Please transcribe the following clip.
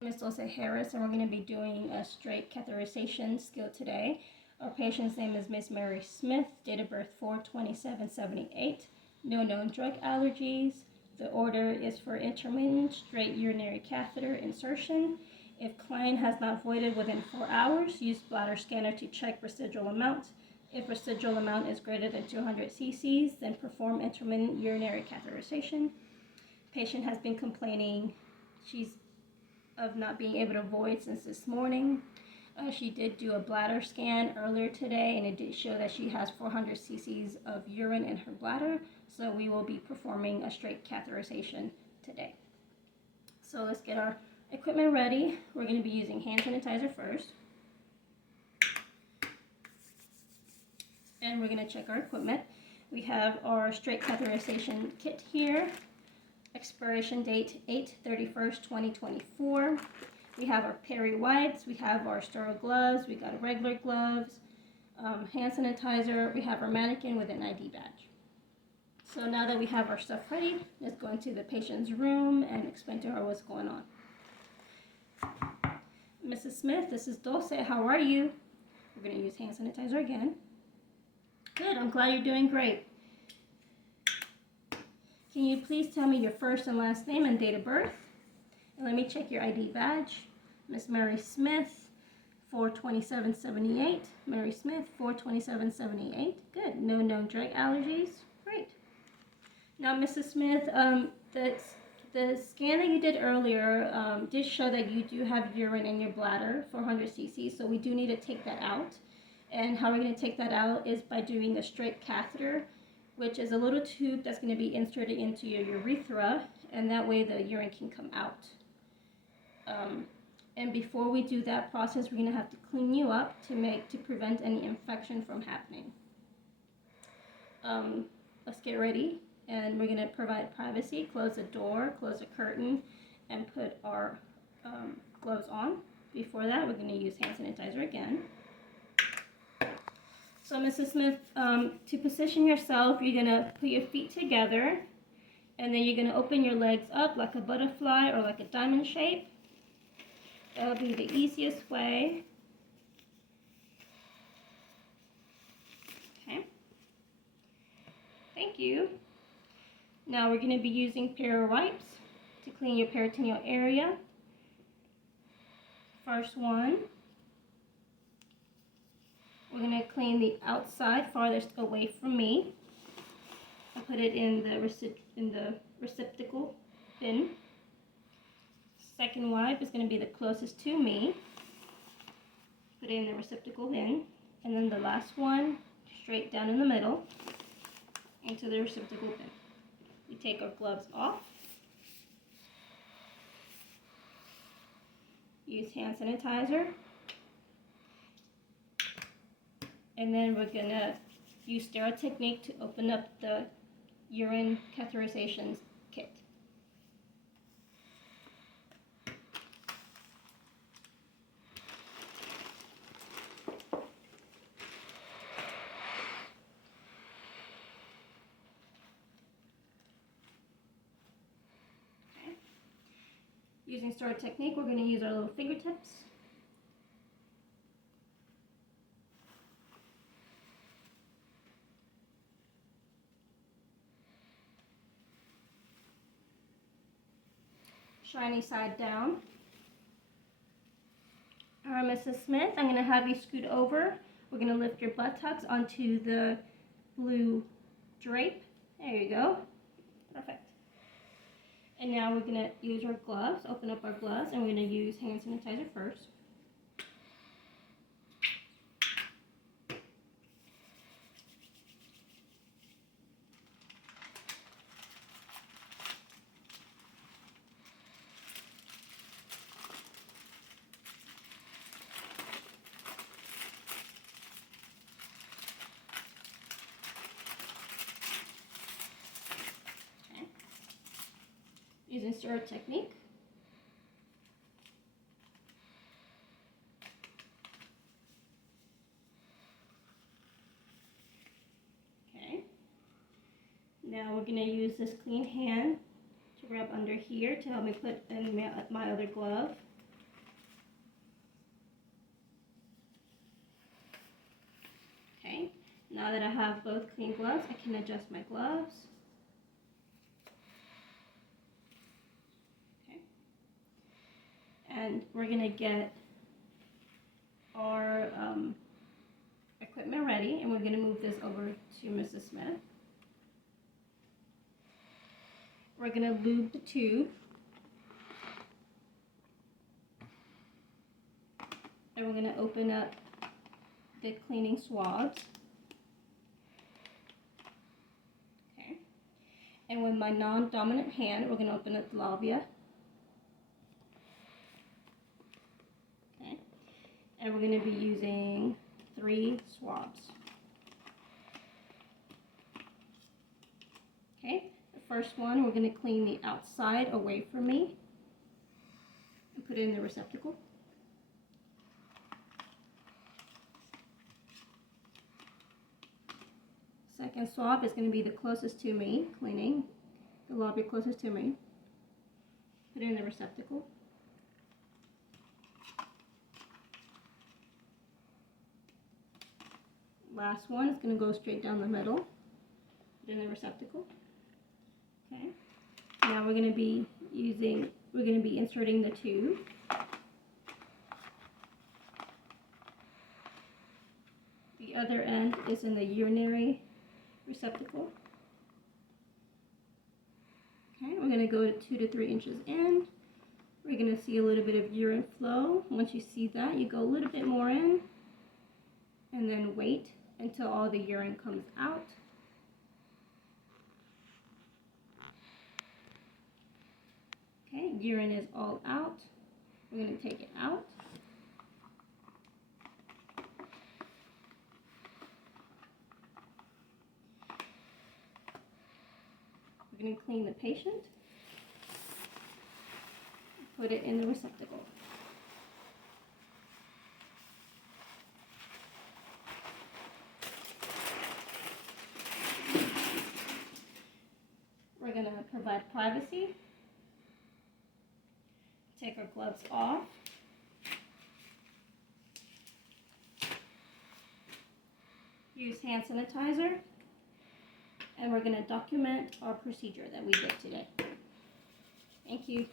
Ms. Dulce Harris, and we're going to be doing a straight catheterization skill today. Our patient's name is Miss Mary Smith, date of birth 4/27/78, no known drug allergies. The order is for intermittent straight urinary catheter insertion. If client has not voided within 4 hours, use bladder scanner to check residual amount. If residual amount is greater than 200 cc's, then perform intermittent urinary catheterization. Patient has been complaining of not being able to void since this morning. She did do a bladder scan earlier today, and it did show that she has 400 cc's of urine in her bladder, so we will be performing a straight catheterization today. So let's get our equipment ready. We're going to be using hand sanitizer first, and we're going to check our equipment. We have our straight catheterization kit here. Expiration date 8/31/2024. We have our peri wipes, we have our sterile gloves, we got regular gloves, hand sanitizer, we have our mannequin with an ID badge. So now that we have our stuff ready, let's go into the patient's room and explain to her what's going on. Mrs. Smith, this is Dulce. How are you? We're going to use hand sanitizer again. Good, I'm glad you're doing great. Can you please tell me your first and last name and date of birth? And let me check your ID badge. Miss Mary Smith, 4/27/78. Mary Smith, 4/27/78. Good. No known drug allergies. Great. Now, Mrs. Smith, the scan that you did earlier did show that you do have urine in your bladder, 400 cc's, so we do need to take that out. And how we're going to take that out is by doing a straight catheter, which is a little tube that's going to be inserted into your urethra, and that way the urine can come out. And before we do that process, we're going to have to clean you up to prevent any infection from happening. Let's get ready, and we're going to provide privacy. Close the door, close the curtain, and put our gloves on. Before that, we're going to use hand sanitizer again. So, Mrs. Smith, to position yourself, you're going to put your feet together, and then you're going to open your legs up like a butterfly or like a diamond shape. That'll be the easiest way. Okay. Thank you. Now we're going to be using peri wipes to clean your peritoneal area. First one. We're going to clean the outside farthest away from me. I put it in the receptacle bin. Second wipe is going to be the closest to me. Put it in the receptacle bin. And then the last one, straight down in the middle, into the receptacle bin. We take our gloves off. Use hand sanitizer. And then we're going to use sterile technique to open up the urine catheterization kit. Okay. Using sterile technique, we're going to use our little fingertips. Shiny side down. All right, Mrs. Smith, I'm going to have you scoot over. We're going to lift your buttocks onto the blue drape. There you go. Perfect. And now we're going to use our gloves, open up our gloves, and we're going to use hand sanitizer first. Using sterile technique. Okay. Now we're going to use this clean hand to rub under here to help me put in my other glove. Now that I have both clean gloves, I can adjust my gloves. Okay. And we're going to get our equipment ready, and we're going to move this over to Mrs. Smith. We're going to lube the tube. And we're going to open up the cleaning swabs. Okay. And with my non-dominant hand, we're going to open up the labia. Okay. And we're going to be using 3 swabs. Okay. The first one, we're going to clean the outside away from me and put it in the receptacle. Second swab is going to be the closest to me, cleaning the labia closest to me. Put it in the receptacle. Last one is going to go straight down the middle. Put it in the receptacle. Okay. Now we're going to be inserting the tube. The other end is in the urinary receptacle. Okay, we're going to go to 2 to 3 inches in. We're going to see a little bit of urine flow. Once you see that, you go a little bit more in, and then wait until all the urine comes out. Okay, urine is all out. We're going to take it out. We're going to clean the patient, put it in the receptacle. We're going to provide privacy. Take our gloves off. Use hand sanitizer. And we're going to document our procedure that we did today. Thank you.